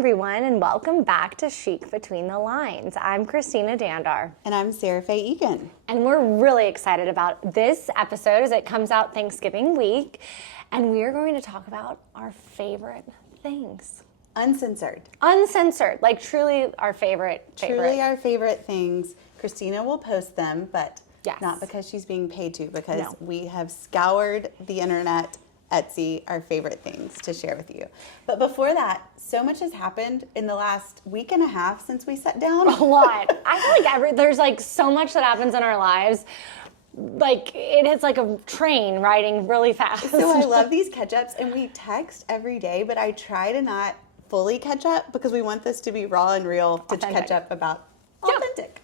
everyone, and welcome back to Chic Between the Lines. I'm Christina Dandar. And I'm Sara Egan. And we're really excited about this episode as it comes out Thanksgiving week. And we are going to talk about our favorite things. Uncensored. Uncensored, like truly our favorite. Truly our favorite things. Christina will post them, but yes. Not because she's being paid to, because we have scoured the internet, Etsy, our favorite things to share with you. But before that, so much has happened in the last week and a half since we sat down. A lot. I feel like there's like so much that happens in our lives. Like it is like a train riding really fast. So I love these catch-ups, and we text every day, but I try to not fully catch up because we want this to be raw and real, to catch up about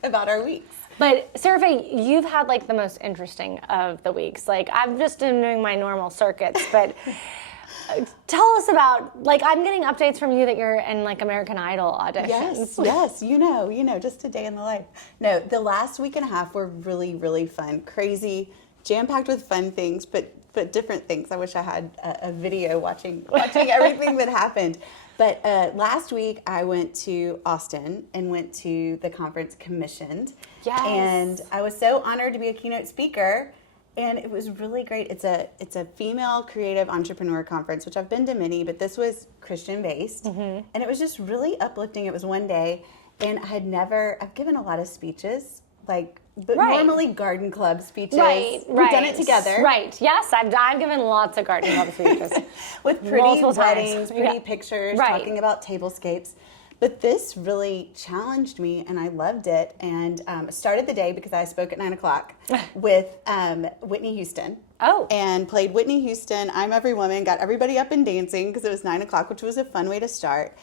about our weeks. But Sara, you've had like the most interesting of the weeks. Like I've just been doing my normal circuits, but tell us about, like, I'm getting updates from you that you're in like American Idol auditions. Yes, you know, just a day in the life. No, the last week and a half were really, really fun, crazy, jam-packed with fun things, but different things. I wish I had a video watching everything that happened. But last week I went to Austin and went to the conference commissioned. Yes. And I was so honored to be a keynote speaker, and it was really great. It's a female creative entrepreneur conference, which I've been to many, but this was Christian based. Mm-hmm. And it was just really uplifting. It was one day, and I've given a lot lot but normally garden club speeches. Right. We've done it together. Right. Yes, I've given lots of garden club speeches. With pretty weddings, pretty pictures, right. Talking about tablescapes. But this really challenged me, and I loved it. And started the day because I spoke at 9 o'clock with Whitney Houston. Oh. And played Whitney Houston, I'm Every Woman, got everybody up and dancing because it was 9 o'clock, which was a fun way to start.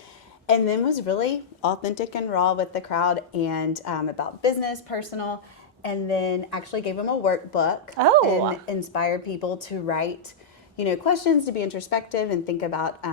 And then was really authentic and raw with the crowd, and about business, personal, and then actually gave them a workbook and inspired people to write, questions, to be introspective and think about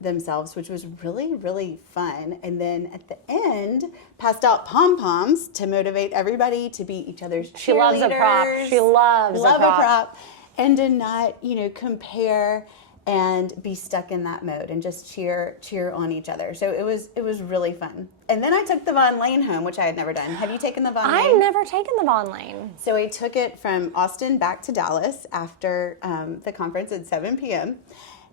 themselves, which was really, really fun. And then at the end, passed out pom-poms to motivate everybody to be each other's cheerleaders. She loves a prop. She loves a prop. And to not, compare and be stuck in that mode and just cheer on each other. So it was really fun. And then I took the Von Lane home, which I had never done. Have you taken the Von Lane? I've never taken the Von Lane. So I took it from Austin back to Dallas after the conference at 7 p.m.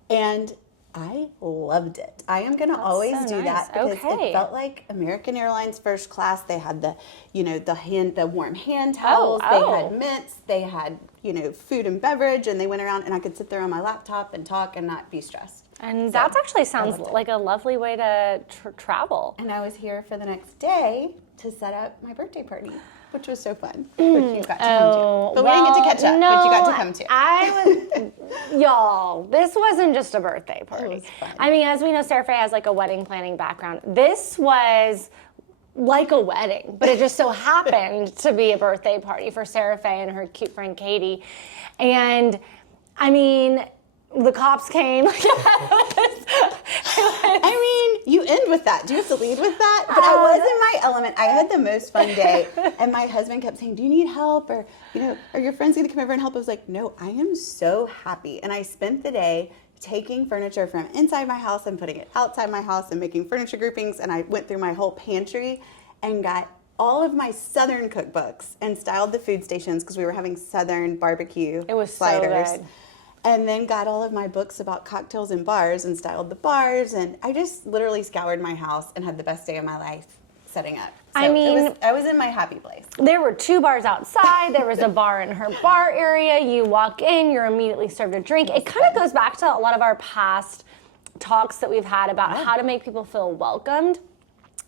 And I loved it. I am going to always do that because it felt like American Airlines first class. They had the warm hand towels. They had mints. They had, food and beverage, and they went around, and I could sit there on my laptop and talk and not be stressed. And that actually sounds like a lovely way to travel. And I was here for the next day to set up my birthday party, which was so fun. Which you got to come to. But we didn't get to catch up, but you got to come to. Y'all, this wasn't just a birthday party. It was fun. I mean, as we know, Sara has like a wedding planning background. This was like a wedding, but it just so happened to be a birthday party for Sara and her cute friend Katie. And I mean, the cops came. You end with that. Do you have to lead with that? But I was in my element. I had the most fun day. And my husband kept saying, do you need help? Or, are your friends going to come over and help? I was like, no, I am so happy. And I spent the day taking furniture from inside my house and putting it outside my house and making furniture groupings. And I went through my whole pantry and got all of my Southern cookbooks and styled the food stations because we were having Southern barbecue sliders. So good. And then got all of my books about cocktails and bars and styled the bars. And I just literally scoured my house and had the best day of my life setting up. So I was in my happy place. There were 2 bars outside. There was a bar in her bar area. You walk in, you're immediately served a drink. It kind of goes back to a lot of our past talks that we've had about how to make people feel welcomed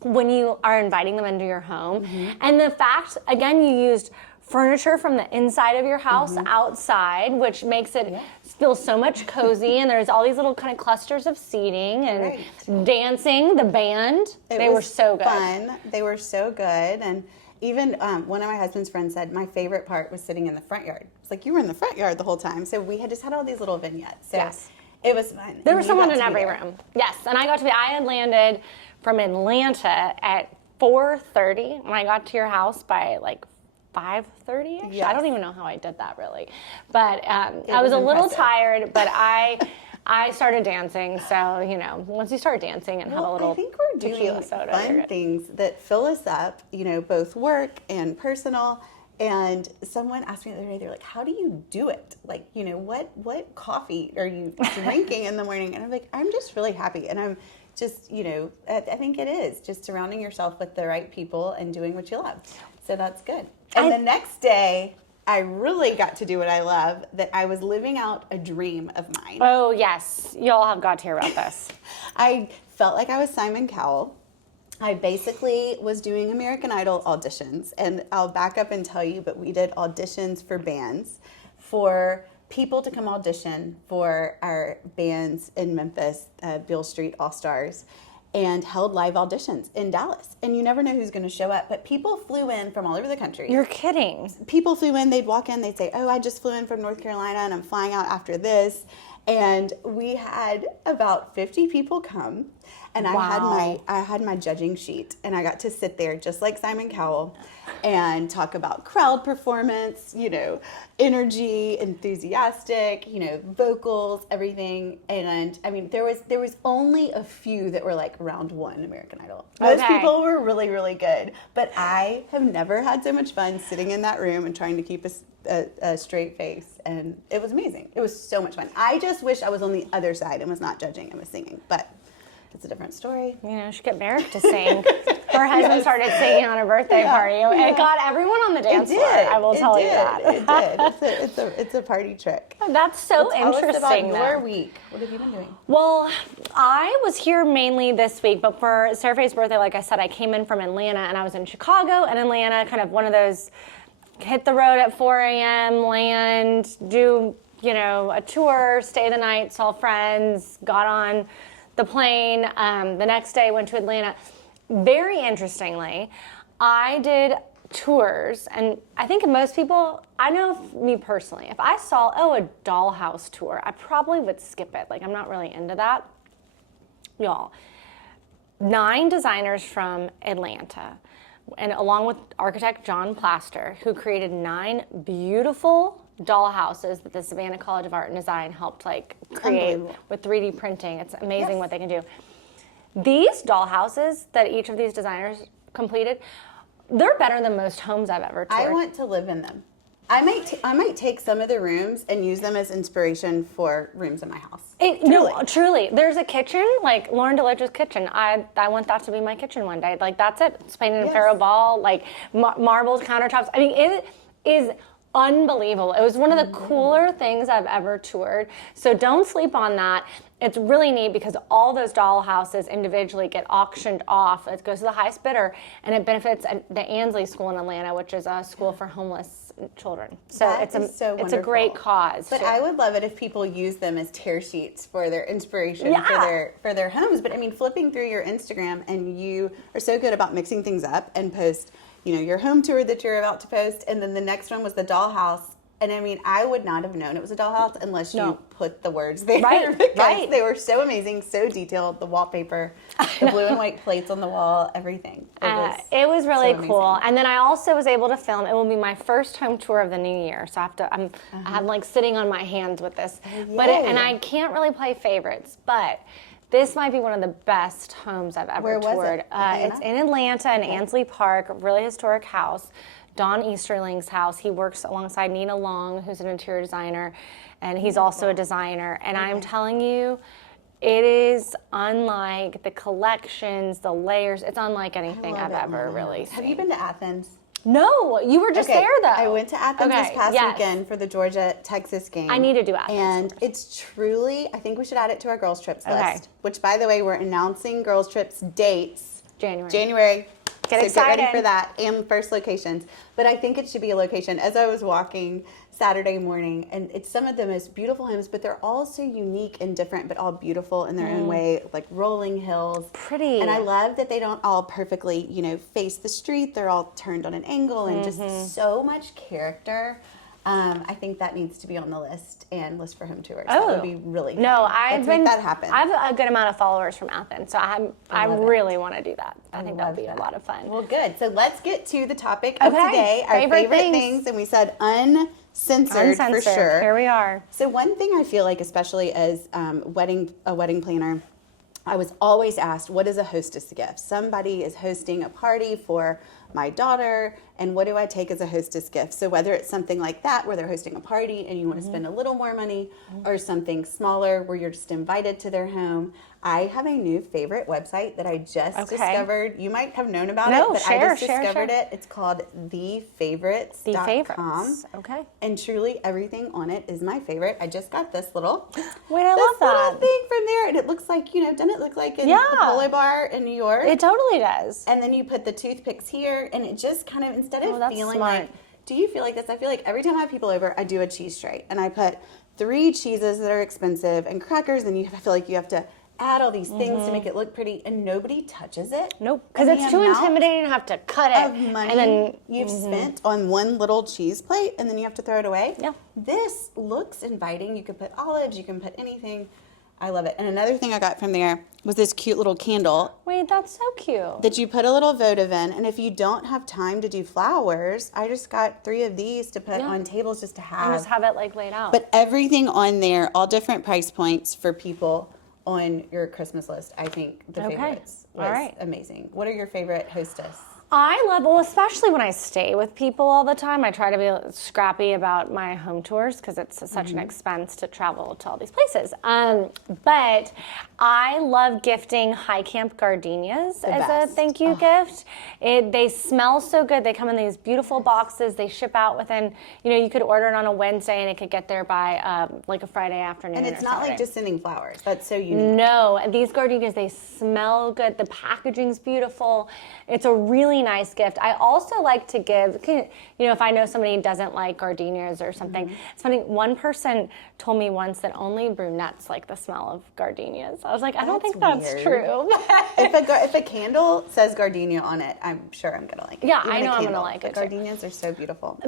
when you are inviting them into your home. Mm-hmm. And the fact, again, you used furniture from the inside of your house outside, which makes it feel so much cozy. And there's all these little kind of clusters of seating and dancing. The band, they were so good. Fun. They were so good. And even one of my husband's friends said my favorite part was sitting in the front yard. It's like you were in the front yard the whole time. So we had just had all these little vignettes. So it was fun. There was someone in every room. Yes, and I had landed from Atlanta at 4:30, and I got to your house by like 5:30ish. Yes. I don't even know how I did that really, but I was a little tired. But I I started dancing, so, you know, once you start dancing and have a little I think we're doing tequila soda, you're fun good. things that fill us up, you know, both work and personal. And someone asked me the other day, they're like, how do you do it? Like, you know, what coffee are you drinking in the morning? And I'm like, I'm just really happy. And I'm just, you know, I think it is just surrounding yourself with the right people and doing what you love. So that's good. And the next day, I really got to do what I love, that I was living out a dream of mine. Oh, yes. Y'all have got to hear about this. I felt like I was Simon Cowell. I basically was doing American Idol auditions, and I'll back up and tell you, but we did auditions for bands, for people to come audition for our bands in Memphis, Beale Street All-Stars, and held live auditions in Dallas. And you never know who's going to show up, but people flew in from all over the country. You're kidding. People flew in, they'd walk in, they'd say, oh, I just flew in from North Carolina and I'm flying out after this. And we had about 50 people come, and Wow. I had my judging sheet, and I got to sit there just like Simon Cowell and talk about crowd performance, you know, energy, enthusiastic, you know, vocals, everything. And I mean, there was only a few that were like round one American Idol. Most Okay. people were really, really good, but I have never had so much fun sitting in that room and trying to keep a straight face, and it was amazing. It was so much fun. I just wish I was on the other side and was not judging and was singing, but it's a different story. You know, she get Merrick to sing. Her husband started singing on her birthday party. It got everyone on the dance floor. I will tell you that. It did. It's a party trick. That's so Tell us about interesting. your though. week. What have you been doing? Well, I was here mainly this week, but for Sarah Faye's birthday, like I said, I came in from Atlanta, and I was in Chicago and Atlanta, kind of one of those hit the road at 4 a.m., land, do, you know, a tour, stay the night, saw friends, got on the plane. The next day went to Atlanta. Very interestingly, I did tours, and I think most people, I know me personally, if I saw, a dollhouse tour, I probably would skip it. Like, I'm not really into that. Y'all, 9 designers from Atlanta, and along with architect John Plaster, who created 9 beautiful dollhouses that the Savannah College of Art and Design helped create with 3D printing. It's amazing what they can do. These dollhouses that each of these designers completed, they're better than most homes I've ever toured. I want to live in them. I might take some of the rooms and use them as inspiration for rooms in my house. No, truly. There's a kitchen, like Lauren DeLoach's kitchen. I want that to be my kitchen one day. Like, that's it. It's painted in Faro ball, like marbled countertops. I mean, it is unbelievable. It was one of the cooler things I've ever toured. So don't sleep on that. It's really neat because all those doll houses individually get auctioned off. It goes to the highest bidder, and it benefits the Ansley School in Atlanta, which is a school for homeless children. So it's a great cause. But I would love it if people use them as tear sheets for their inspiration for their homes. But I mean, flipping through your Instagram, and you are so good about mixing things up and post, you know, your home tour that you're about to post, and then the next one was the dollhouse. And I mean, I would not have known it was a dollhouse unless you put the words there. Because they were so amazing, so detailed. The wallpaper, the blue and white plates on the wall, everything. It was really cool. And then I also was able to film. It will be my first home tour of the new year. So I'm like sitting on my hands with this. And I can't really play favorites, but this might be one of the best homes I've ever toured. Where was it? It's in Atlanta, in Ansley Park, a really historic house. Don Easterling's house. He works alongside Nina Long, who's an interior designer, and he's also a designer. And I'm telling you, it is unlike the collections, the layers. It's unlike anything I've ever really seen. Have you been to Athens? No, you were just there though. I went to Athens this past weekend for the Georgia-Texas game. I need to do Athens. And it's truly, I think we should add it to our girls' trips list. Which, by the way, we're announcing girls' trips dates. January. Get excited. Get ready for that, and first locations. But I think it should be a location. As I was walking Saturday morning, and it's some of the most beautiful homes, but they're all so unique and different, but all beautiful in their own way, like rolling hills. Pretty. And I love that they don't all perfectly, face the street. They're all turned on an angle, and just so much character. I think that needs to be on the list and list for home tours. That would be really fun. No, Let's make that happen. I have a good amount of followers from Athens, so I really want to do that. I think that would be a lot of fun. Well, good. So let's get to the topic of today, our favorite things. And we said uncensored for sure. Here we are. So one thing I feel like, especially as a wedding planner, I was always asked, what is a hostess gift? Somebody is hosting a party for my daughter, and what do I take as a hostess gift? So whether it's something like that where they're hosting a party and you want to spend a little more money, or something smaller where you're just invited to their home, I have a new favorite website that I just discovered. You might have known about it, but I just discovered it. It's called thefavorites.com. The Favorites. Okay. And truly everything on it is my favorite. I just got this little Wait, I love that little thing from there, and it looks like, doesn't it look like in the Polo Bar in New York? It totally does. And then you put the toothpicks here, and it just kind of, instead of feeling smart. like, do you feel like this? I feel like every time I have people over, I do a cheese tray, and I put 3 cheeses that are expensive and crackers, and I feel like you have to add all these things to make it look pretty, and nobody touches it. Nope, because it's too intimidating to have to cut it. Of money and then you've spent on one little cheese plate, and then you have to throw it away. Yeah. This looks inviting. You could put olives, you can put anything. I love it. And another thing I got from there was this cute little candle. Wait, that's so cute. That you put a little votive in, and if you don't have time to do flowers, I just got 3 of these to put on tables just to have. And just have it laid out. But everything on there, all different price points for people on your Christmas list. I think the favorites was amazing. What are your favorite hostess? I love, well, especially when I stay with people all the time, I try to be scrappy about my home tours because it's such an expense to travel to all these places. But I love gifting high camp gardenias as a thank you gift. They smell so good. They come in these beautiful boxes. They ship out within, you could order it on a Wednesday and it could get there by like a Friday afternoon. And it's not like just sending flowers. That's so unique. No, these gardenias, they smell good. The packaging's beautiful. It's a really nice gift. I also like to give, if I know somebody doesn't like gardenias or something. It's funny, one person told me once that only brunettes like the smell of gardenias. I was like, I don't think that's true. If a candle says gardenia on it, I'm sure I'm going to like it. Yeah, I know I'm going to like it. Gardenias are so beautiful.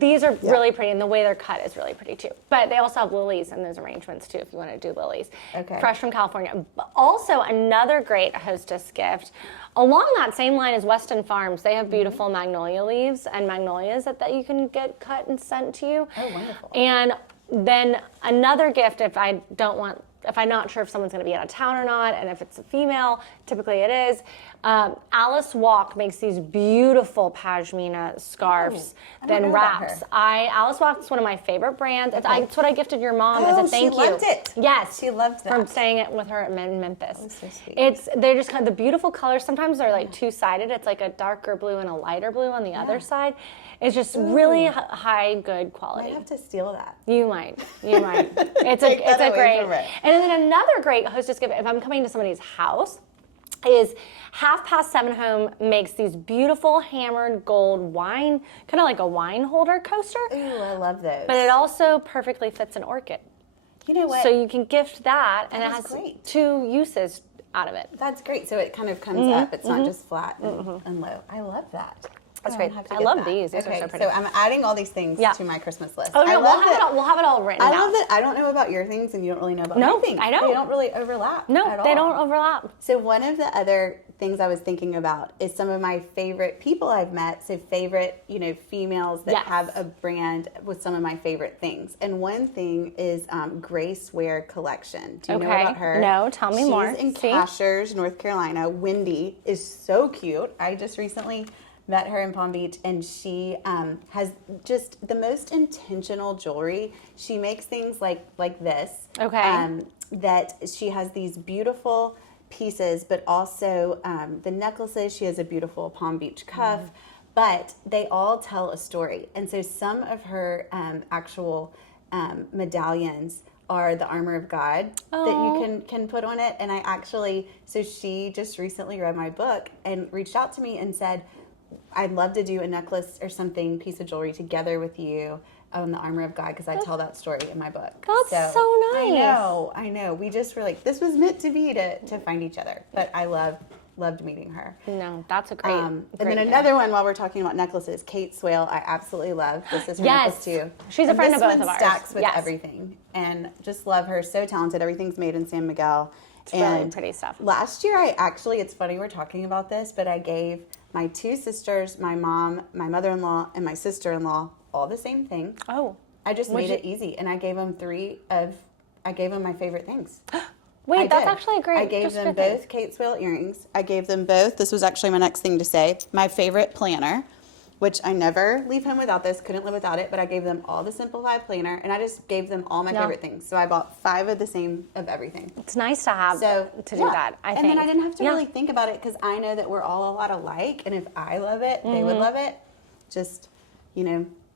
These are really pretty, and the way they're cut is really pretty too. But they also have lilies in those arrangements too, if you want to do lilies. Okay. Fresh from California. Also, another great hostess gift, along that same line as Weston Farms. They have beautiful magnolia leaves and magnolias that you can get cut and sent to you. Oh, wonderful. And then another gift, if I'm not sure if someone's going to be out of town or not, and if it's a female, typically it is. Alice Walk makes these beautiful pashmina scarves, then wraps. Alice Walk is one of my favorite brands. It's what I gifted your mom as a thank you. She loved it. Yes, she loved that. From staying with her in Memphis. That's so sweet. They're just kind of the beautiful colors. Sometimes they're like two-sided. It's like a darker blue and a lighter blue on the other side. It's just really high, good quality. I have to steal that. You might. It's a great. And then another great hostess gift, if I'm coming to somebody's house, is 7:30 Home makes these beautiful hammered gold wine, kind of like a wine holder coaster. Ooh, I love those. But it also perfectly fits an orchid. You know what? So you can gift that, and it has great. 2 uses out of it. That's great. So it kind of comes up. It's not just flat and low. I love that. That's great. I love these. These are so pretty. So I'm adding all these things to my Christmas list. Oh, no, we'll have it all written down. I love that I don't know about your things and you don't really know about my things. I know. They don't really overlap No, at all. they don't overlap. So one of the other things I was thinking about is some of my favorite people I've met. So favorite, females that have a brand with some of my favorite things. And one thing is Grace Wear Collection. Do you know about her? No, tell me more. She's in Cashers, North Carolina. Wendy is so cute. I just recently met her in Palm Beach, and she has just the most intentional jewelry. She makes things like this. Okay. That she has these beautiful pieces, but also the necklaces. She has a beautiful Palm Beach cuff, but they all tell a story. And so some of her actual medallions are the armor of God that you can put on it. And so she just recently read my book and reached out to me and said, I'd love to do a necklace or something, piece of jewelry together with you on the armor of God, because I tell that story in my book. That's so nice. I know. We just were like, this was meant to be to find each other. But I love loved meeting her. No, that's a great. And then another one, while we're talking about necklaces, Kate Swale, I absolutely love. This is her necklace too. She's a friend of both of one's ours. Stacks with everything, and just love her. So talented. Everything's made in San Miguel. It's really pretty stuff. Last year, it's funny we're talking about this, but I gave my 2 sisters, my mom, my mother-in-law, and my sister-in-law all the same thing. Oh. I just made it easy, and I gave them my favorite things. Wait, that's actually a great. I gave them both Kate Swale earrings. I gave them both. This was actually my next thing to say. My favorite planner, which I never leave home without this. Couldn't live without it. But I gave them all the Simplified planner, and I just gave them all my favorite things. So I bought 5 of the same of everything. It's nice to have to do that. I think. And then I didn't have to really think about it because I know that we're all a lot alike, and if I love it, they would love it. Just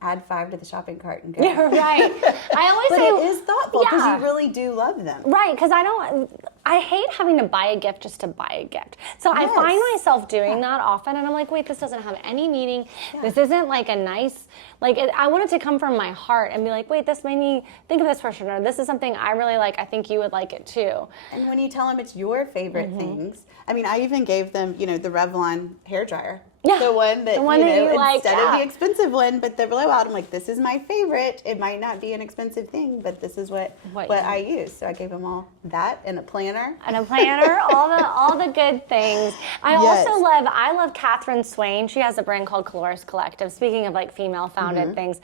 add 5 to the shopping cart and go. You're right. I always but say it is thoughtful because you really do love them. Right, because I hate having to buy a gift just to buy a gift. So I find myself doing that often, and I'm like, wait, this doesn't have any meaning. This isn't like a nice, I want it to come from my heart and be like, wait, this made me think of this person, or this is something I really like. I think you would like it too. And when you tell them it's your favorite things, I mean, I even gave them, the Revlon hairdryer. Yeah. The one that, you like, instead of the expensive one, but the blowout, I'm like, this is my favorite. It might not be an expensive thing, but this is what I use. So I gave them all that and a planner. all the good things. I love Catherine Swain. She has a brand called Coloris Collective. Speaking of female founded things,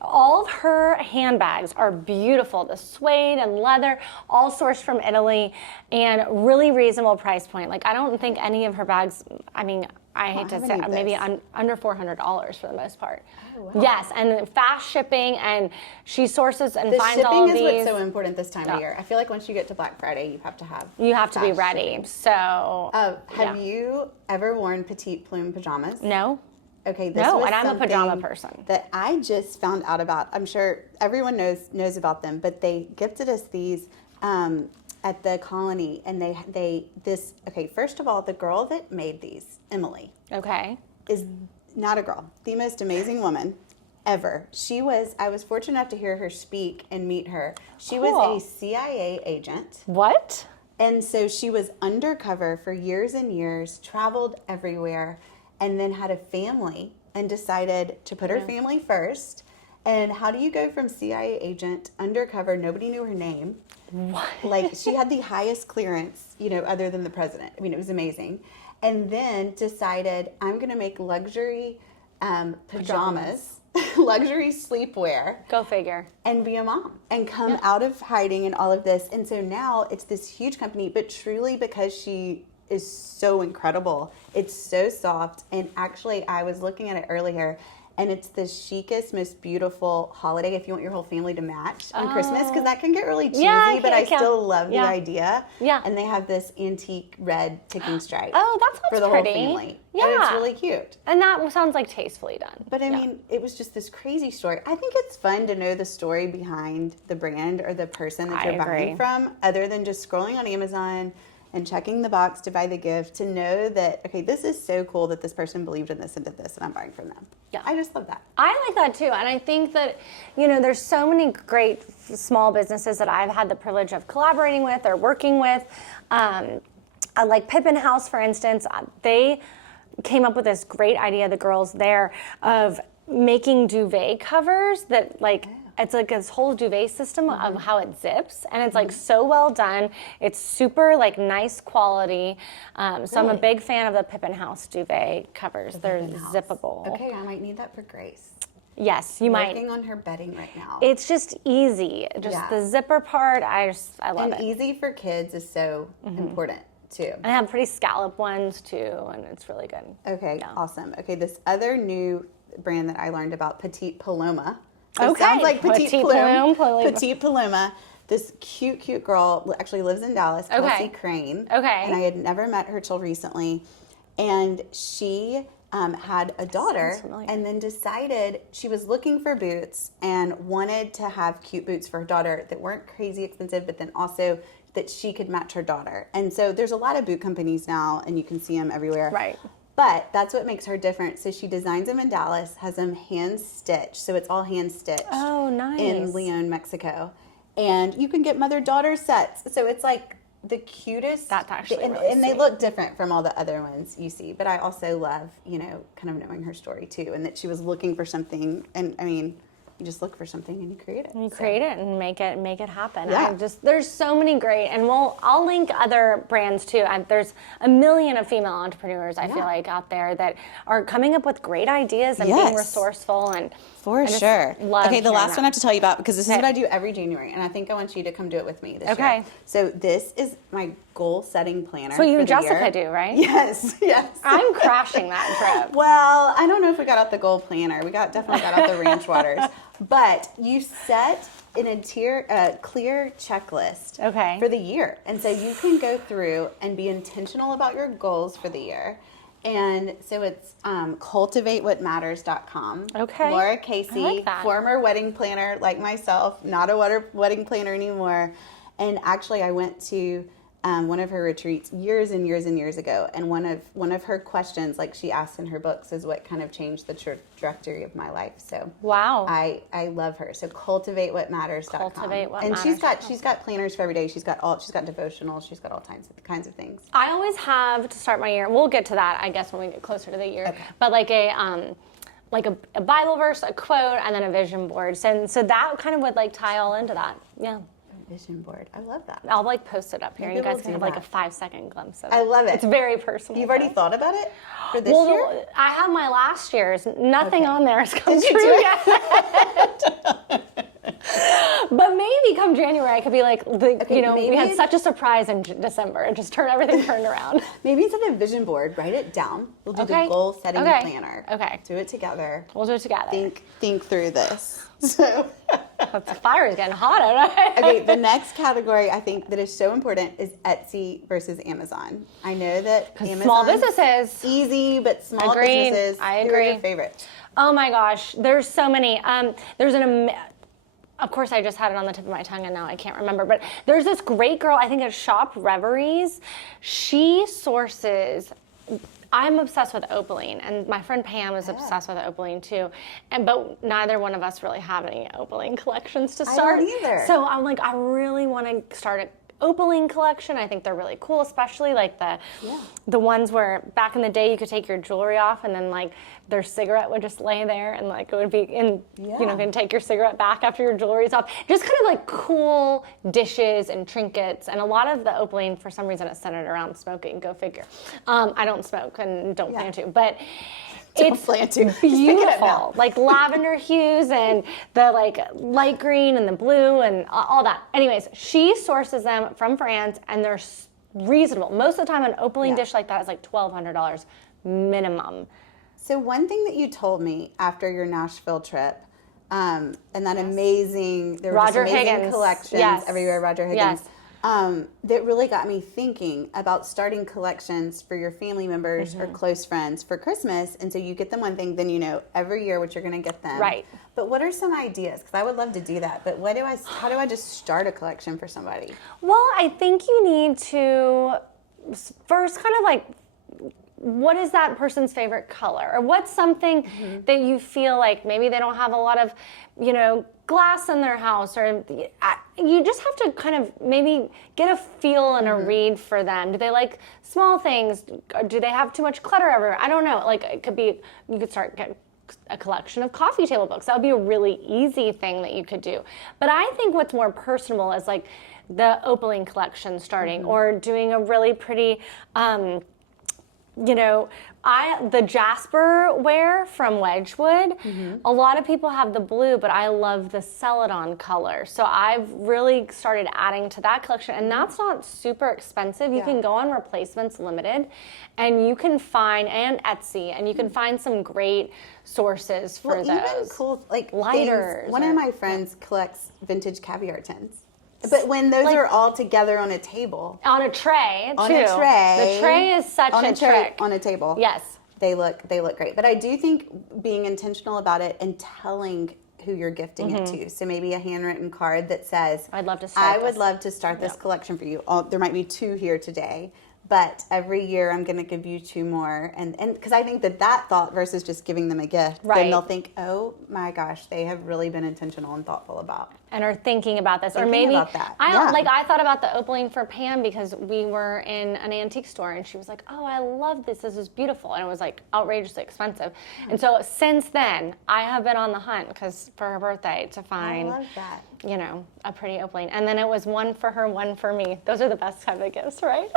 all of her handbags are beautiful. The suede and leather, all sourced from Italy, and really reasonable price point. I don't think any of her bags, I hate to say, maybe under $400 for the most part. Oh, wow. Yes, and fast shipping, and she sources and finds all of these. The shipping is what's so important this time of year. I feel like once you get to Black Friday, you have to be ready. Shipping. So, have you ever worn petite plume pajamas? No. Okay, and I'm a pajama person. That I just found out about. I'm sure everyone knows about them, but they gifted us these at the Colony, and first of all, the girl that made these, Emily, is not a girl, the most amazing woman ever. I was fortunate enough to hear her speak and meet her. She was a CIA agent. What? And so she was undercover for years and years, traveled everywhere, and then had a family and decided to put her family first. And how do you go from CIA agent, undercover, nobody knew her name. What? She had the highest clearance, other than the president. It was amazing. And then decided, I'm going to make luxury pajamas, luxury sleepwear. Go figure. And be a mom and come out of hiding and all of this. And so now it's this huge company, but truly because she is so incredible. It's so soft. And actually, I was looking at it earlier, and it's the chicest, most beautiful holiday if you want your whole family to match on Christmas, because that can get really cheesy, but I still love the idea. Yeah. And they have this antique red ticking stripe. Oh, that sounds for the pretty. Whole family. Yeah. And it's really cute. And that sounds tastefully done. But I mean, it was just this crazy story. I think it's fun to know the story behind the brand or the person that you're buying from, other than just scrolling on Amazon and checking the box to buy the gift, to know that, okay, this is so cool that this person believed in this and did this, and I'm buying from them. Yeah. I just love that. I like that too. And I think that, there's so many great small businesses that I've had the privilege of collaborating with or working with. Like Pippin House, for instance, they came up with this great idea, the girls there, of making duvet covers that it's this whole duvet system of how it zips, and it's so well done. It's super nice quality. So I'm a big fan of the Pippin House duvet covers. They're zippable. Okay, I might need that for Grace. Yes, you might. Working on her bedding right now. It's just easy. The zipper part, I love it. And easy for kids is so important too. And I have pretty scallop ones too, and it's really good. Okay, awesome. Okay, this other new brand that I learned about, Petite Paloma. It sounds like Petite Plume. Petite Paloma. This cute girl actually lives in Dallas, Kelsey Crane. Okay. And I had never met her till recently. And she had a daughter and then decided she was looking for boots and wanted to have cute boots for her daughter that weren't crazy expensive, but then also that she could match her daughter. And so there's a lot of boot companies now, and you can see them everywhere. Right. But that's what makes her different. So she designs them in Dallas, has them hand stitched. So it's all hand stitched. Oh, nice. In Leon, Mexico. And you can get mother-daughter sets. So it's the cutest. That's actually and, really and they sweet. look different from all the other ones you see. But I also love, kind of knowing her story too, and that she was looking for something. And I mean, you just look for something and you create it. You create it and make it happen. Yeah. There's so many great, and I'll link other brands too. There's a million of female entrepreneurs I feel like out there that are coming up with great ideas and being resourceful and for I just sure. love Okay, the hearing last that. one I have to tell you about, because this is what I do every January, and I think I want you to come do it with me this year. So this is my goal setting planner. So you for and the Jessica year. do, right? Yes. I'm crashing that trip. Well, I don't know if we got out the goal planner. We definitely got out the ranch waters. But you set a clear checklist for the year. And so you can go through and be intentional about your goals for the year. And so it's cultivatewhatmatters.com. Okay. Laura Casey, I like that. former wedding planner like myself, not a wedding planner anymore. And actually I went to one of her retreats years and years and years ago, and one of her questions, like she asks in her books, is what kind of changed the trajectory of my life. So wow, I love her. So cultivatewhatmatters.com. Cultivate what and matters. she's got planners for every day. She's got devotionals. She's got all kinds of things. I always have to start my year. We'll get to that, I guess, when we get closer to the year. Okay. But like a Bible verse, a quote, and then a vision board. So that kind of would tie all into that. Yeah. Vision board. I love that. I'll post it up here. Maybe You guys we'll can do have that. a 5-second glimpse of it. I love it. It's very personal. You've already thought about it for this year? I have my last year's. Nothing on there has come Did you true do yet. But maybe come January, I could be like, we had such a surprise in December and just everything turned around. Maybe instead of vision board, write it down. We'll do the goal setting planner. Okay. Do it together. We'll do it together. Think through this. So the fire is getting hot, right? Okay, the next category I think that is so important is Etsy versus Amazon. I know that Amazon small businesses easy, but small Agreed. businesses. I Who agree. are your favorites? Oh my gosh, there's so many. Of course, I just had it on the tip of my tongue and now I can't remember. But there's this great girl, I think it's Shop Reveries. She sources. I'm obsessed with opaline, and my friend Pam is obsessed with opaline too. But neither one of us really have any opaline collections to start. I don't either. So I'm like, I really want to start a opaline collection. I think they're really cool, especially the ones where back in the day you could take your jewelry off and then their cigarette would just lay there and it would be you can take your cigarette back after your jewelry's off. Just kind of cool dishes and trinkets, and a lot of the opaline for some reason is centered around smoking. Go figure. I don't smoke and don't plan to, but it's beautiful, lavender hues and the light green and the blue and all that. Anyways, she sources them from France and they're reasonable. Most of the time an opaline dish like that is $1,200 minimum. So one thing that you told me after your Nashville trip, and that amazing, there were Roger just amazing Higgins. collections everywhere, Roger Higgins. Yes. That really got me thinking about starting collections for your family members or close friends for Christmas. And so you get them one thing, then every year what you're going to get them. Right. But what are some ideas? Because I would love to do that. But how do I just start a collection for somebody? Well, I think you need to first kind of what is that person's favorite color? Or what's something that you feel like maybe they don't have a lot of, glass in their house, or you just have to kind of maybe get a feel and a read for them. Do they like small things? Or do they have too much clutter everywhere? I don't know. It could be, you could start a collection of coffee table books. That would be a really easy thing that you could do. But I think what's more personal is the opaline collection starting, or doing a really pretty, the Jasper ware from Wedgwood, a lot of people have the blue, but I love the Celadon color. So I've really started adding to that collection, and that's not super expensive. You can go on Replacements Limited, and you can find, and Etsy, and you can find some great sources for those. Even cool, lighters. One of my friends collects vintage caviar tins. But when those are all together on a table. On a tray, too. On a tray. The tray is such a trick. On a table. Yes. They look great. But I do think being intentional about it and telling who you're gifting it to. So maybe a handwritten card that says, I would love to start this collection for you. There might be 2 here today, but every year I'm going to give you 2 more. And because I think that thought versus just giving them a gift, then they'll think, oh my gosh, they have really been intentional and thoughtful about and are thinking about this, or Thinking maybe about that. I thought about the opening for Pam because we were in an antique store and she was like, "Oh, I love this. This is beautiful," and it was like outrageously expensive. And so since then, I have been on the hunt because for her birthday to find, I love that. you know, a pretty opening. And then it was one for her, one for me. Those are the best type of gifts, right?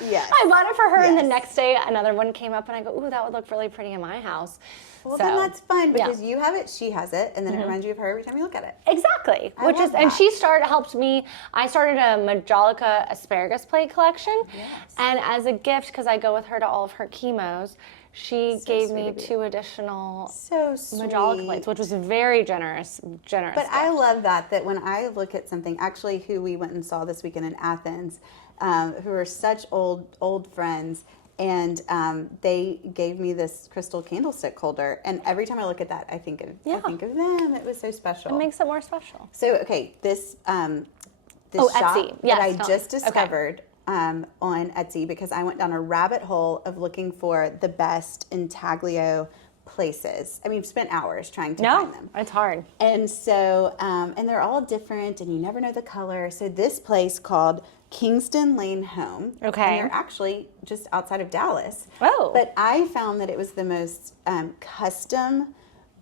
Yes. I bought it for her, and the Yes. next day another one came up, and I go, "Ooh, that would look really pretty in my house." Well, So, then that's fun because yeah. you have it, she has it, and then it reminds you of her every time you look at it. Exactly, I which love is, and that. she helped me. I started a Majolica asparagus plate collection, Yes. and as a gift, because I go with her to all of her chemos, she So gave sweet me of you. 2 additional So sweet. Majolica plates, which was very generous. But gift. I love that when I look at something, actually who we went and saw this weekend in Athens, who are such old friends, and they gave me this crystal candlestick holder, and every time I look at that, I think of them. It was so special. It makes it more special. So okay, this shop Etsy. Yes, that I no. just Okay. discovered on Etsy because I went down a rabbit hole of looking for the best intaglio places. I mean, spent hours trying to find them. It's hard. And so, and they're all different, and you never know the color. So this place called Kingston Lane Home. Okay. And they're actually just outside of Dallas. Oh. But I found that it was the most custom,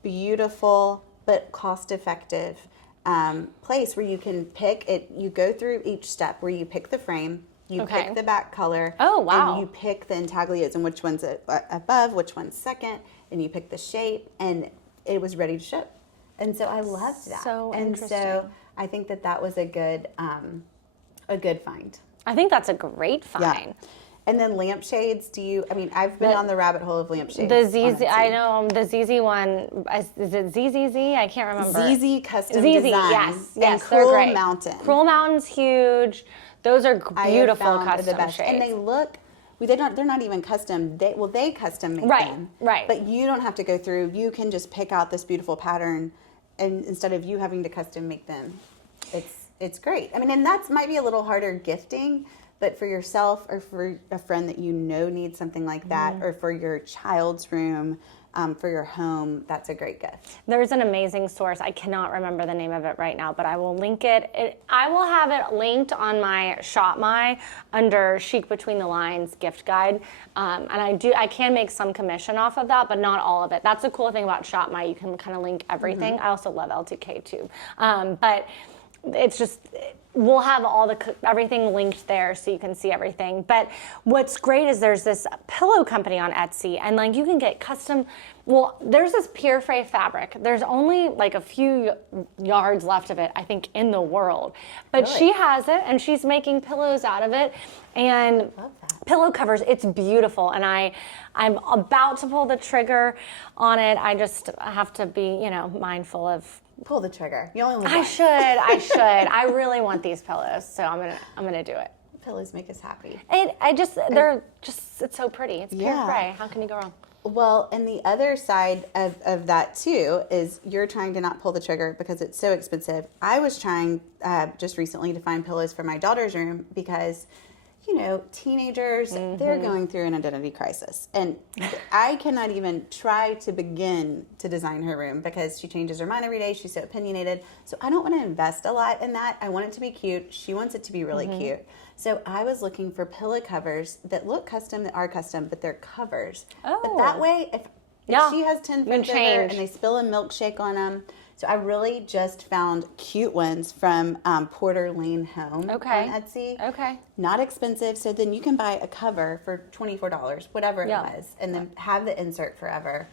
beautiful, but cost-effective place where you can pick it. You go through each step where you pick the frame, you Okay. pick the back color. Oh, wow. And you pick the intaglios and which one's above, which one's second, and you pick the shape, and it was ready to ship. And so I loved that. So and so interesting. I think that was a good find. I think that's a great find. And then lampshades, I've been on the rabbit hole of lampshades. The on ZZ, Etsy. I know the ZZ one. Is it ZZZ? I can't remember. ZZ Custom ZZ, Design. yes, And they're Cruel great. Mountain. Cruel Mountain's huge. Those are I have beautiful found custom the best. shades. And they look. They're not even custom. They custom make Right, them. right. But you don't have to go through. You can just pick out this beautiful pattern, and instead of you having to custom make them, it's great. I mean, and that might be a little harder gifting, but for yourself or for a friend that you know needs something like that, or for your child's room, for your home, that's a great gift. There's an amazing source. I cannot remember the name of it right now, but I will link it. I will have it linked on my Shop My under Chic Between the Lines gift guide. And I can make some commission off of that, but not all of it. That's the cool thing about Shop My. You can kind of link everything. I also love LTK too. But it's just, we'll have everything linked there so you can see everything. But what's great is there's this pillow company on Etsy, and like you can get custom. Well, there's this Pure Fray fabric. There's only like a few yards left of it, I think, in the world. But Really? she has it, and she's making pillows out of it, and Love that. pillow covers. It's beautiful, and I'm about to pull the trigger on it. I just have to be, mindful of. Pull the trigger. You only live I once. should. I really want these pillows, so I'm gonna do it. Pillows make us happy. It's so pretty. It's Pure Yeah. Fray. How can you go wrong? Well, and the other side of that too is you're trying to not pull the trigger because it's so expensive. I was trying just recently to find pillows for my daughter's room because, teenagers, they're going through an identity crisis. And I cannot even try to begin to design her room because she changes her mind every day. She's so opinionated. So I don't want to invest a lot in that. I want it to be cute. She wants it to be really cute. So I was looking for pillow covers that look custom, that are custom, but they're covers. But that Oh. way, if Yeah. she has 10 You can friends over change. and they spill a milkshake on them. So I really just found cute ones from Porter Lane Home Okay. on Etsy. Okay. Not expensive. So then you can buy a cover for $24, whatever it Yeah. was, and then have the insert forever.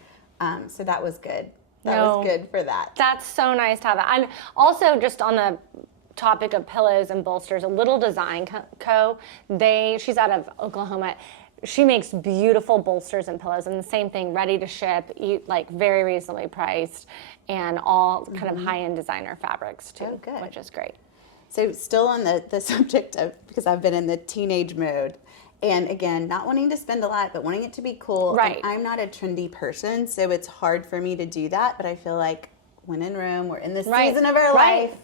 So that was good. That No. was good for that. That's so nice to have that. And also, just on the topic of pillows and bolsters, a Little Design Co. She's out of Oklahoma. She makes beautiful bolsters and pillows, and the same thing, ready to ship, like very reasonably priced, and all kind of high-end designer fabrics too, Oh, good. which is great. So still on the subject of, because I've been in the teenage mode, and again, not wanting to spend a lot, but wanting it to be cool. Right. And I'm not a trendy person, so it's hard for me to do that, but I feel like when in Rome, we're in this Right. season of our Right. life,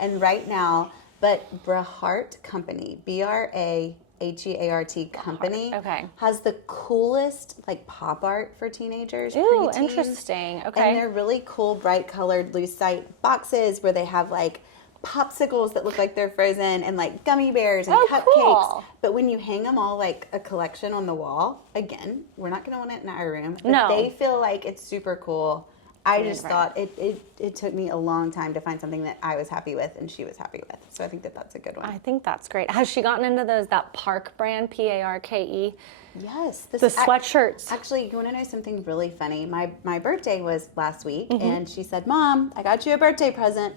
and right now, but Brahart Company, BRAHEART Company, Okay. has the coolest like pop art for teenagers. Ooh, preteens. interesting. Okay. And they're really cool, bright colored, loose sight boxes where they have like popsicles that look like they're frozen and like gummy bears and cupcakes. Cool. But when you hang them all like a collection on the wall, again, we're not going to want it in our room. But No. they feel like it's super cool. I just thought it took me a long time to find something that I was happy with and she was happy with. So I think that that's a good one. I think that's great. Has she gotten into that Park brand, Parke? Yes. The sweatshirts. Actually, you want to know something really funny? My birthday was last week, and she said, Mom, I got you a birthday present,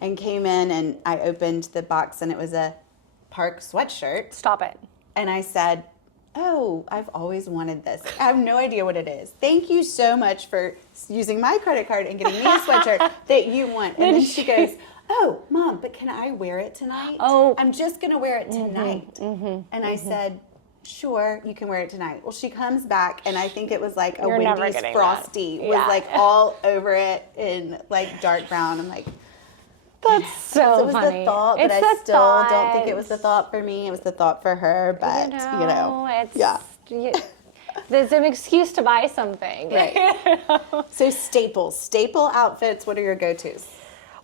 and came in, and I opened the box, and it was a Park sweatshirt. Stop it. And I said, oh, I've always wanted this. I have no idea what it is. Thank you so much for using my credit card and getting me a sweatshirt that you want. And then she goes, oh, Mom, but can I wear it tonight? Oh. I'm just going to wear it tonight. And I said, sure, you can wear it tonight. Well, she comes back, and I think it was like a You're never Wendy's getting Frosty that. was Yeah. like all over it in like dark brown. I'm like, That's so it was funny. the thought, but It's I the still thought. don't think it was the thought for me. It was the thought for her, but It's, yeah. There's an excuse to buy something. Right. So staple outfits, what are your go-tos?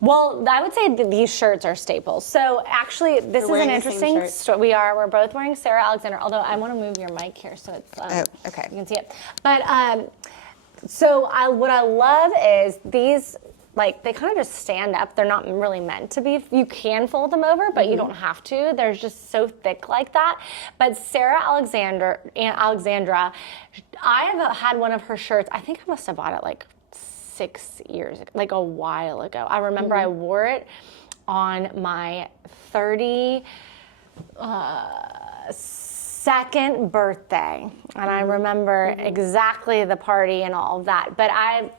Well, I would say that these shirts are staples. So actually, this is wearing an the same interesting shirt. story. We're both wearing Sara Alexander, although I want to move your mic here so it's Okay. you can see it. But what I love is these, like, they kind of just stand up. They're not really meant to be. You can fold them over, but you don't have to. They're just so thick like that. But Sara Alexandra, I have had one of her shirts. I think I must have bought it like 6 years ago, like a while ago. I remember I wore it on my 32nd birthday, and I remember exactly the party and all of that. But I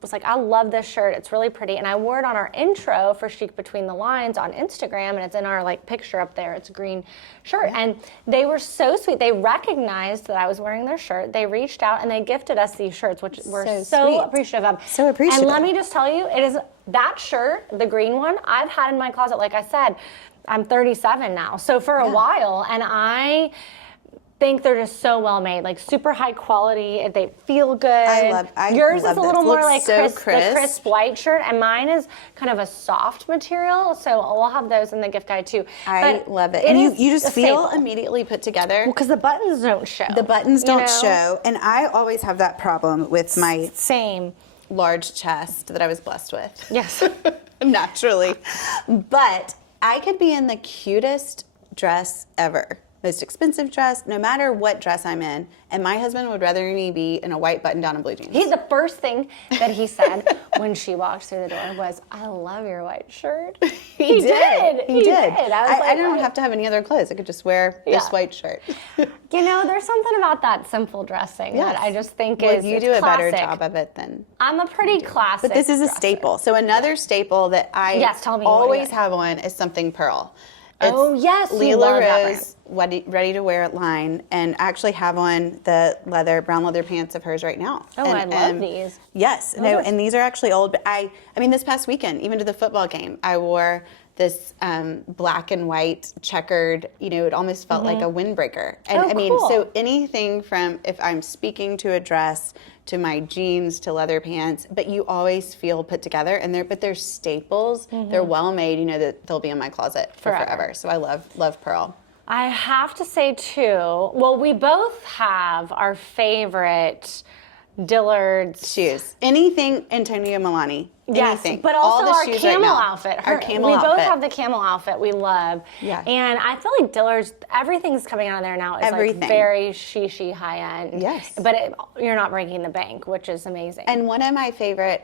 was like, I love this shirt. It's really pretty, and I wore it on our intro for Chic Between the Lines on Instagram, and it's in our like picture up there. It's a green shirt, and they were so sweet. They recognized that I was wearing their shirt. They reached out and they gifted us these shirts, which we're so sweet. appreciative of. So appreciative. And let me just tell you, it is that shirt, the green one, I've had in my closet. Like I said, I'm 37 now, so for a while, and I think they're just so well made, like super high quality. They feel good. Yours is a little more like so the crisp white shirt, and mine is kind of a soft material. So we'll have those in the gift guide too. I love it. It And is you just a feel staple. immediately put together. Because the buttons don't show. The buttons don't you know? show. And I always have that problem with my Same. large chest that I was blessed with. Yes. Naturally. But I could be in the cutest dress ever. Most expensive dress, no matter what dress I'm in, and my husband would rather me be in a white button-down and blue jeans. The first thing that he said when she walked through the door was, I love your white shirt. He did. He did. I I don't have to have any other clothes. I could just wear this white shirt. You know, there's something about that simple dressing that I just think well, is you it's do a better classic. job of it than. I'm a pretty classic. But this is a dresser. staple. So another staple that I tell me, always what is it? have on is something pearl. Oh, yes, we Leela love that Rose ready to wear line, and I actually have on the brown leather pants of hers right now. Oh, and, I love these. Yes, and these are actually old. But I mean, this past weekend, even to the football game, I wore this black and white checkered. You know, it almost felt like a windbreaker. And I mean, cool. so anything from if I'm speaking to a dress, to my jeans, to leather pants, but you always feel put together, and they're staples. They're well made. You know that they'll be in my closet for forever. So I love pearl. I have to say too, well, we both have our favorite Dillard's Shoes, anything Antonio Milani. Yes, anything. but All also the our shoes camel right now. outfit. Our camel we outfit. both have the camel outfit we love. Yeah. And I feel like Dillard's, everything's coming out of there now is Everything. like very she high end. Yes. But you're not breaking the bank, which is amazing. And one of my favorite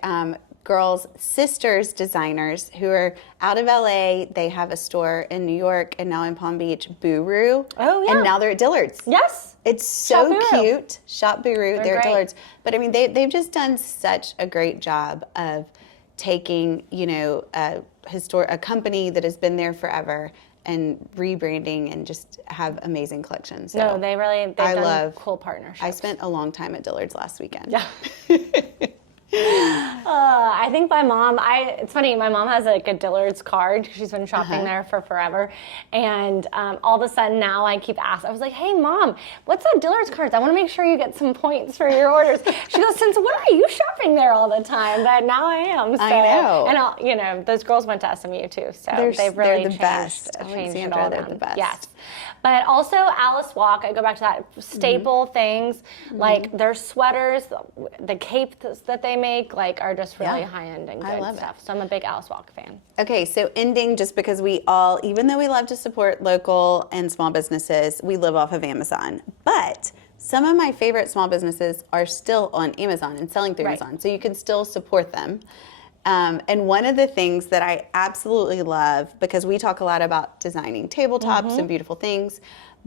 girls' sisters designers who are out of LA, they have a store in New York and now in Palm Beach, Buru. Oh, yeah. And now they're at Dillard's. yes. It's so Shop Buru. cute. Shop Buru. They're at great. Dillard's. But I mean, they've just done such a great job of taking, you know, a company that has been there forever and rebranding and just have amazing collections. So No, they've done cool partnerships. I spent a long time at Dillard's last weekend. Yeah. I think my mom, it's funny, my mom has like a Dillard's card. She's been shopping there for forever. And all of a sudden now I keep asking, I was like, hey mom, what's that Dillard's card? I want to make sure you get some points for your orders. She goes, since when are you shopping there all the time? But now I am. So, I know. And you know, those girls went to SMU too. So they've really changed it all they're down. the best. Yes. But also Alice Walk, I go back to that staple things, like their sweaters, the capes that they make, like are just really high end and good stuff. So I'm a big Alice Walk fan. Okay, so ending, just because we all, even though we love to support local and small businesses, we live off of Amazon. But some of my favorite small businesses are still on Amazon and selling through Amazon, so you can still support them. And one of the things that I absolutely love, because we talk a lot about designing tabletops and beautiful things,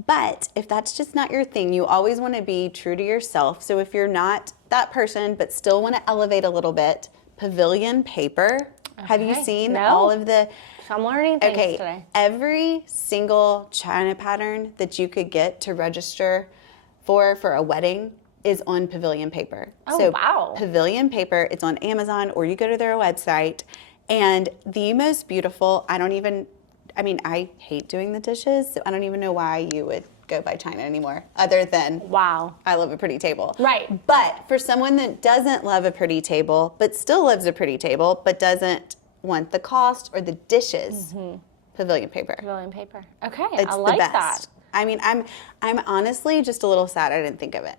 but if that's just not your thing, you always want to be true to yourself. So if you're not that person, but still want to elevate a little bit, pavilion paper. Have you seen all of the... I'm learning things today. Every single China pattern that you could get to register for a wedding is on pavilion paper. Oh, wow. Pavilion paper, it's on Amazon, or you go to their website, and the most beautiful, I hate doing the dishes, so I don't even know why you would go buy China anymore, other than, wow, I love a pretty table. Right. But for someone that doesn't love a pretty table, but still loves a pretty table, but doesn't want the cost or the dishes, pavilion paper. Pavilion paper. Okay, It's I like the best. that. I mean, I'm honestly just a little sad I didn't think of it.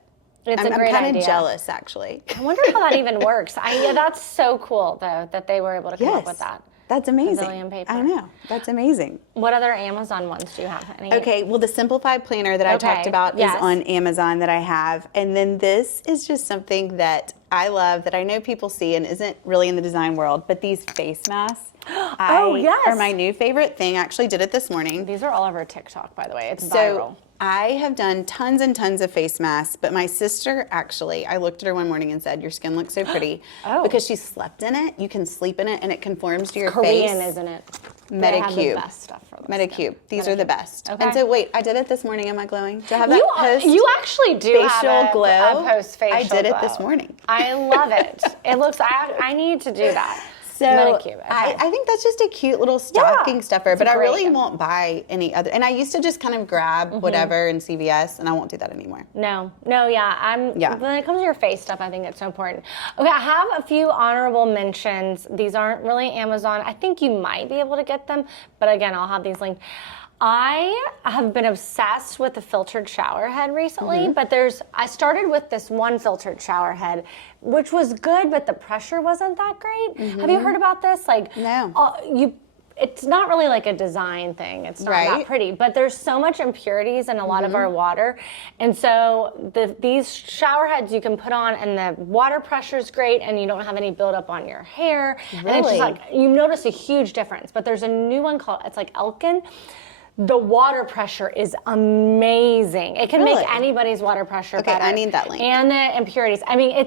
It's I'm a great kind idea. of jealous, actually. I wonder how that even works. That's so cool, though, that they were able to come up with that. That's amazing. Pavilion paper. I know. That's amazing. What other Amazon ones do you have? Any? Okay, well, the Simplified Planner that I talked about is on Amazon that I have. And then this is just something that I love that I know people see and isn't really in the design world, but these face masks. Are my new favorite thing. I actually did it this morning. These are all over TikTok, by the way. It's viral. I have done tons and tons of face masks, but my sister actually, I looked at her one morning and said, your skin looks so pretty. Because she slept in it. You can sleep in it and it conforms to your face. Korean, isn't it? Medicube. They have the best stuff for the Medicube. These are the best. Okay. And so wait, I did it this morning. Am I glowing? Do I have that post? You actually do facial have glow? A post facial I did it glow. this morning. I love it. It looks, I need to do that. So Medicube. Okay. I think that's just a cute little stocking stuffer, but I great really won't buy any other. And I used to just kind of grab whatever in CVS, and I won't do that anymore. No, when it comes to your face stuff, I think it's so important. Okay, I have a few honorable mentions. These aren't really Amazon. I think you might be able to get them, but again, I'll have these linked. I have been obsessed with the filtered shower head recently, but I started with this one filtered shower head, which was good, but the pressure wasn't that great. Have you heard about this? Like, no. It's not really like a design thing. It's not that pretty, but there's so much impurities in a lot of our water. And so these shower heads you can put on and the water pressure is great and you don't have any buildup on your hair. Really? And it's just like, you notice a huge difference. But there's a new one called, it's like Elkin. The water pressure is amazing. It can make anybody's water pressure better. I need that link. And the impurities. I mean,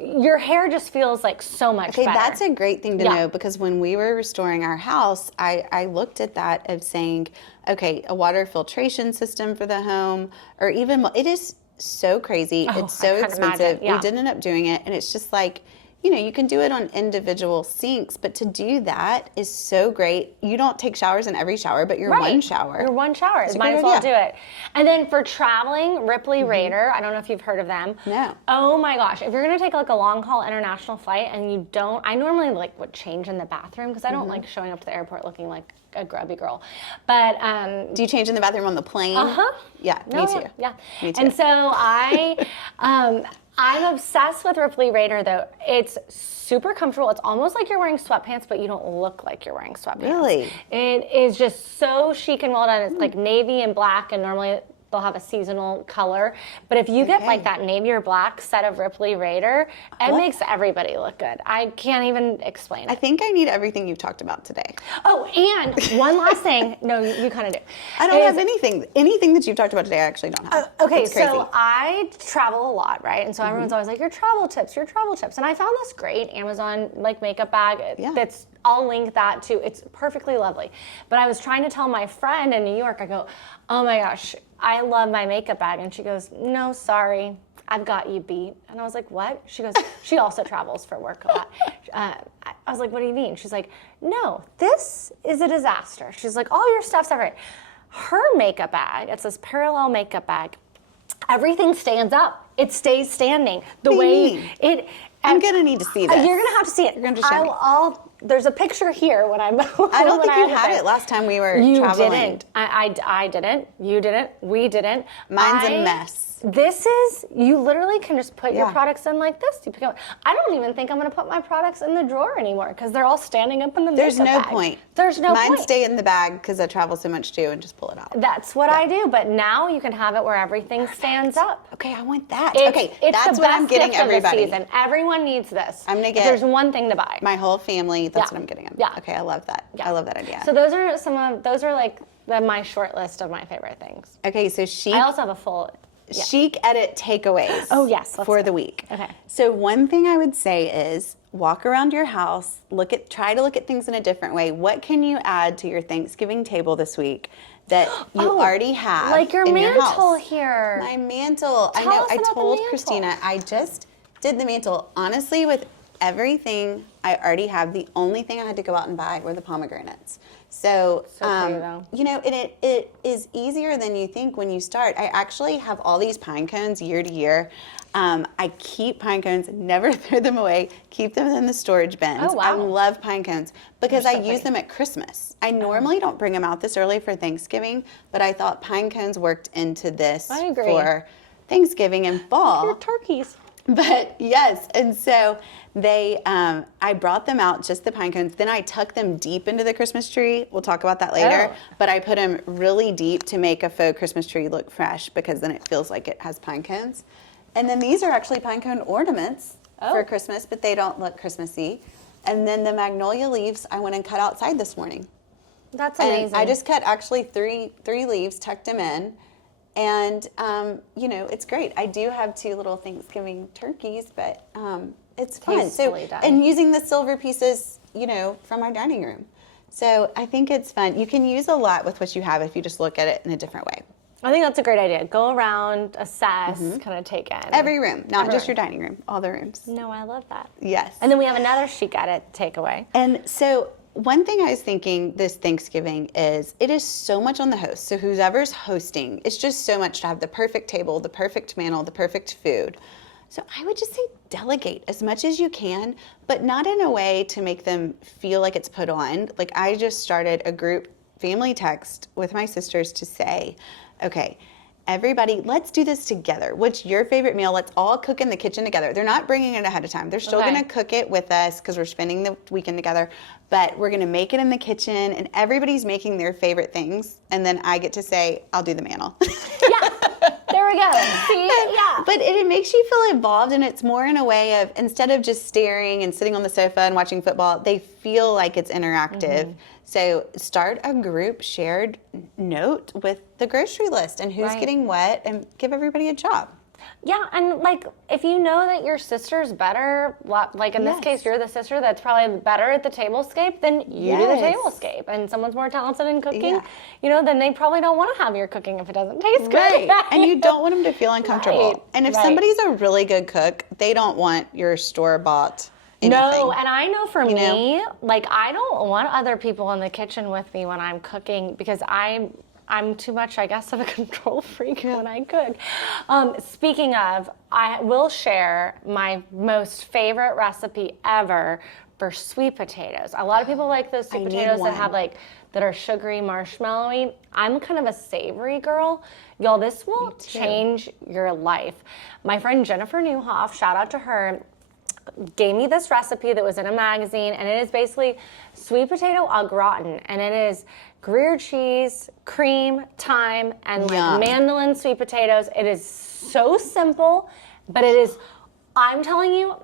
your hair just feels like so much better. That's a great thing to know, because when we were restoring our house, I looked at that of saying, okay, a water filtration system for the home, or even, it is so crazy. It's so expensive. We did end up doing it, and it's just like, you can do it on individual sinks, but to do that is so great. You don't take showers in every shower, but your one shower. Your one shower. Might as well do it. And then for traveling, Ripley Raider, I don't know if you've heard of them. No. Oh my gosh. If you're going to take like a long haul international flight and you don't, I normally would change in the bathroom because I don't like showing up to the airport looking like a grubby girl. But do you change in the bathroom on the plane? Yeah, me too. Yeah. Me too. And so I'm obsessed with Ripley Raider, though. It's super comfortable. It's almost like you're wearing sweatpants, but you don't look like you're wearing sweatpants. Really? It is just so chic and well done. It's like navy and black, and normally they'll have a seasonal color. But if you get like that navy or black set of Ripley Raider, it makes everybody look good. I can't even explain it. I think I need everything you've talked about today. Oh, and one last thing. No, you kind of do. I don't have anything. Anything that you've talked about today, I actually don't have. Okay, so I travel a lot, right? And so everyone's always like, your travel tips. And I found this great Amazon makeup bag that's, I'll link that too. It's perfectly lovely. But I was trying to tell my friend in New York, I go, oh my gosh, I love my makeup bag. And she goes, no, sorry. I've got you beat. And I was like, what? She goes, she also travels for work a lot. I was like, what do you mean? She's like, no, this is a disaster. She's like, all your stuff's everywhere. Her makeup bag, it's this parallel makeup bag, everything stands up. It stays standing. The way it... I'm going to need to see this. You're going to have to see it. You're going to show me. There's a picture here when I'm... I don't think you had it last time we were traveling. You didn't. I didn't. You didn't. We didn't. Mine's a mess. This is, you literally can just put your products in like this. You pick up, I don't even think I'm going to put my products in the drawer anymore because they're all standing up in the There's makeup no bag. point. There's no point. Mine stay in the bag because I travel so much too and just pull it out. That's what I do, but now you can have it where everything stands up. Okay, I want that. It's that's the what I'm best getting gift everybody. of the season. Everyone needs this. I'm going to If get there's one thing to buy. my whole family. That's what I'm getting them. Yeah. Okay, I love that. Yeah. I love that idea. So those are like my short list of my favorite things. Okay, so Chic. I also have a full... Yeah. Chic edit takeaways. Oh, yes. For the week. Okay. So one thing I would say is walk around your house, try to look at things in a different way. What can you add to your Thanksgiving table this week that you already have? Like your in mantle your house? Here. My mantle. Tell I know. us I about the told mantle. Christina I just did the mantle. Honestly, with everything I already have, the only thing I had to go out and buy were the pomegranates. So pretty, though. you know, and it is easier than you think when you start. I actually have all these pine cones year to year. I keep pine cones, never throw them away, keep them in the storage bins. Oh, wow. I love pine cones because They're so I use pretty. them at Christmas. I normally don't bring them out this early for Thanksgiving, but I thought pine cones worked into this I agree. for Thanksgiving and fall. Your turkeys. But yes, and so I brought them out, just the pine cones. Then I tucked them deep into the Christmas tree. We'll talk about that later. Oh. But I put them really deep to make a faux Christmas tree look fresh because then it feels like it has pine cones. And then these are actually pine cone ornaments for Christmas, but they don't look Christmassy. And then the magnolia leaves I went and cut outside this morning. That's And amazing. I just cut actually three leaves, tucked them in. And, you know, it's great. I do have 2 little Thanksgiving turkeys, but it's fun. Tastefully done. And using the silver pieces, you know, from our dining room. So I think it's fun. You can use a lot with what you have if you just look at it in a different way. I think that's a great idea. Go around, assess, kind of take in. Every room, not Every just room. your dining room, all the rooms. No, I love that. Yes. And then we have another Chic edit takeaway. And so one thing I was thinking this Thanksgiving is it is so much on the host. So whoever's hosting, it's just so much to have the perfect table, the perfect mantle, the perfect food. So I would just say delegate as much as you can, but not in a way to make them feel like it's put on. Like I just started a group family text with my sisters to say, okay, everybody, let's do this together. What's your favorite meal? Let's all cook in the kitchen together. They're not bringing it ahead of time. They're still Okay. going to cook it with us because we're spending the weekend together. But we're going to make it in the kitchen, and everybody's making their favorite things. And then I get to say, I'll do the mantle. Yeah, there we go. See, yeah. But it makes you feel involved, and it's more in a way of, instead of just staring and sitting on the sofa and watching football, they feel like it's interactive. So start a group shared note with the grocery list and who's Right. getting what, and give everybody a job. Yeah, and like if you know that your sister's better, like in this Yes. case, you're the sister that's probably better at the tablescape, then you do the Yes. tablescape. And someone's more talented in cooking, Yeah. you know, then they probably don't want to have your cooking if it doesn't taste good. Right. And you don't want them to feel uncomfortable. Right. And if Right. somebody's a really good cook, they don't want your store-bought anything. No, and I know for You know? me, like I don't want other people in the kitchen with me when I'm cooking because I'm too much, I guess, of a control freak when I cook. Speaking of, I will share my most favorite recipe ever for sweet potatoes. A lot of people like those sweet I need potatoes that one. have like that are sugary, marshmallowy. I'm kind of a savory girl. Y'all, this will change your life. My friend Jennifer Newhoff, shout out to her, gave me this recipe that was in a magazine, and it is basically sweet potato au gratin, and it is Gruyere cheese, cream, thyme, and like Yum. mandolin sweet potatoes. It is so simple, but it is, I'm telling you,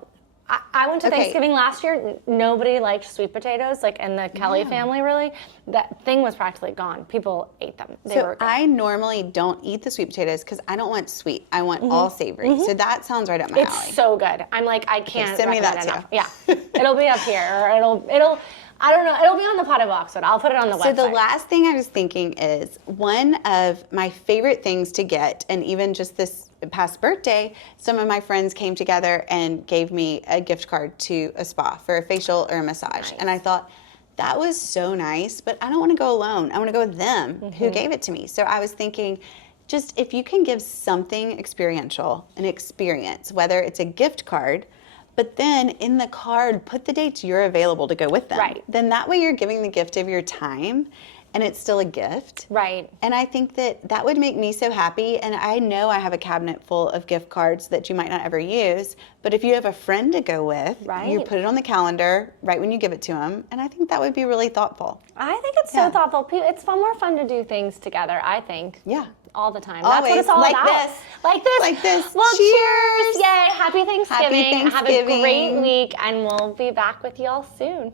I went to Okay. Thanksgiving last year. Nobody liked sweet potatoes, like in the Kelly family, really. That thing was practically gone. People ate them. They were So I normally don't eat the sweet potatoes because I don't want sweet. I want all savory. So that sounds right up my alley. It's so good. I'm like, I can't send me that recommend too. enough. Yeah, it'll be up here, or it'll. I don't know. It'll be on the Potted Boxwood. I'll put it on the So website. the last thing I was thinking is one of my favorite things to get, and even just this past birthday, some of my friends came together and gave me a gift card to a spa for a facial or a massage. Nice. And I thought, that was so nice, but I don't want to go alone. I want to go with them who gave it to me. So I was thinking, just if you can give something experiential, an experience, whether it's a gift card, but then in the card, put the dates you're available to go with them. Right. Then that way you're giving the gift of your time, and it's still a gift. Right. And I think that would make me so happy. And I know I have a cabinet full of gift cards that you might not ever use. But if you have a friend to go with, Right. you put it on the calendar right when you give it to them. And I think that would be really thoughtful. I think it's so thoughtful. It's far more fun to do things together, I think. Yeah. All the time. Always. That's what it's all Like about. this. Like this. Like this. Well, Cheers. Yay. Happy Thanksgiving. Happy Have a great Thanksgiving. week, and we'll be back with you all soon.